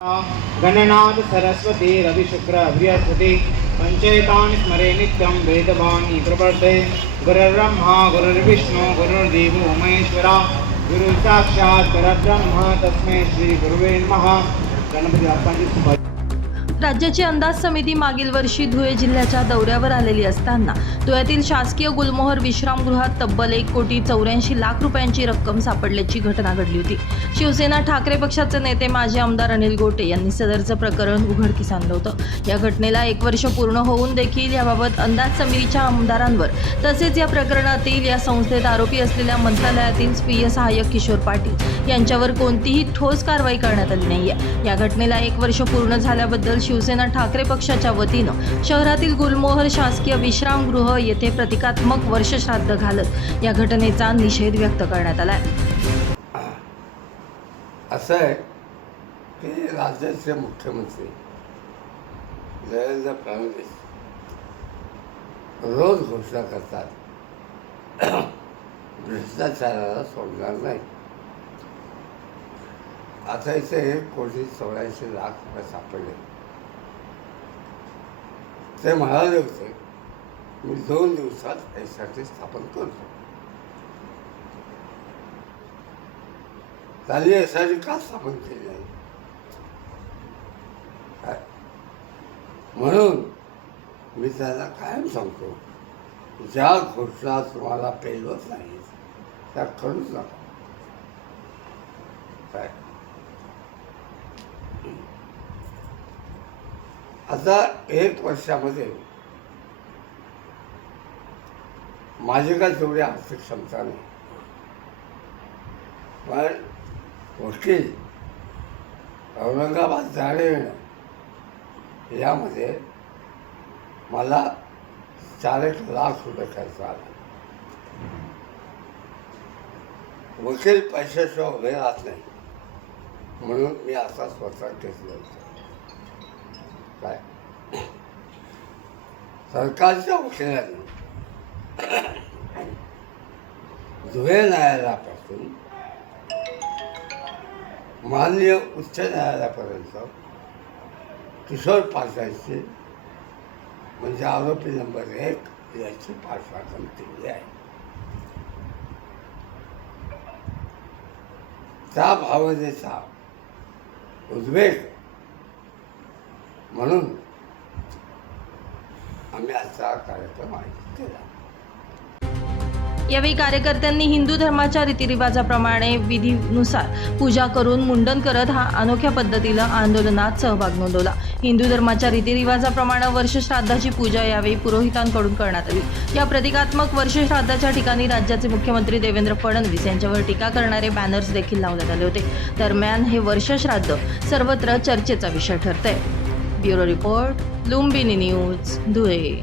गणनाथ सरस्वती रविशुक्र बृहस्पति पंचेतानि स्मरे नित्यं वेदवाणी प्रवर्ते गुरुर्ब्रह्मा गुरुर्विष्णु गुरुर्देवो महेश्वरा गुरु साक्षात् परब्रह्म तस्मै श्री गुरुवे नमः। गणपती बाप्पांची सुभाषित। राज्याची अंदाज समिती मागील वर्षी धुळे जिल्ह्याच्या दौऱ्यावर आलेली असताना धुळ्यातील शासकीय गुलमोहर विश्रामगृहात तब्बल 1,84,00,000 रुपयांची रक्कम सापडल्याची घटना घडली होती। शिवसेना ठाकरे पक्षाचे नेते माजी आमदार अनिल गोटे यांनी सदरचं प्रकरण उघडकीस आणलं होतं। या घटनेला 1 वर्ष पूर्ण होऊन देखील याबाबत अंदाज समितीच्या आमदारांवर तसेच या प्रकरणातील या संस्थेत आरोपी असलेल्या मंत्रालयातील स्वीय सहाय्यक किशोर पाटील यांच्यावर कोणतीही ठोस कारवाई करण्यात आली नाहीये। या घटनेला 1 वर्ष पूर्ण झाल्याबद्दल शिवसेना ठाकरे पक्षाच्या वतीनं शहरातील गुलमोहर शासकीय विश्रामगृह येथे प्रतिकात्मक वर्षश्राद्ध घालत या घटनेचा निषेध व्यक्त करण्यात आलाय। असं आहे की राज्याचे मुख्यमंत्री देवेंद्र फडणवीस रोज घोषणा करतात भ्रष्टाचाराला सोडणार नाही। आता इथे 1,84,00,000 रुपये सापडले। ते म्हणाले होते मी 2 दिवसात यासाठी स्थापन करतो। त्यांनी यासाठी का स्थापन केली नाही म्हणून मी त्यांना कायम सांगतो, ज्या घोषणा तुम्हाला पेलवत नाही त्या करूच नका। काय आता 1 वर्षामध्ये माझी काय तेवढी आर्थिक क्षमता नाही, पण वकील औरंगाबाद जाणे येणं यामध्ये मला 4,00,000 रुपये खर्च आला। वकील पैशाशिवाय उभे राहत नाही म्हणून मी असा स्वतः घेतलं होतं। काय सरकारच्या वकिलांनी धुळे न्यायालयापासून माननीय उच्च न्यायालयापर्यंत किशोर पाटलांची म्हणजे आरोपी नंबर 1 याची पाठराखण केली आहे। त्या भावनेचा उद्वेग म्हणून आम्ही आजचा कार्यक्रम आयोजित केला। यावेळी कार्यकर्त्यांनी हिंदू धर्माच्या रीतिरिवाजाप्रमाणे विधीनुसार पूजा करून मुंडन करत हा अनोख्या पद्धतीनं आंदोलनात सहभाग नोंदवला। हिंदू धर्माच्या रीतिरिवाजाप्रमाणे वर्षश्राद्धाची पूजा यावेळी पुरोहितांकडून करण्यात आली। या प्रतिकात्मक वर्षश्राद्धाच्या ठिकाणी राज्याचे मुख्यमंत्री देवेंद्र फडणवीस यांच्यावर टीका करणारे बॅनर्स देखील लावण्यात आले होते। दरम्यान हे वर्षश्राद्ध सर्वत्र चर्चेचा विषय ठरतंय। Bureau report, Lumbini news, Dhule.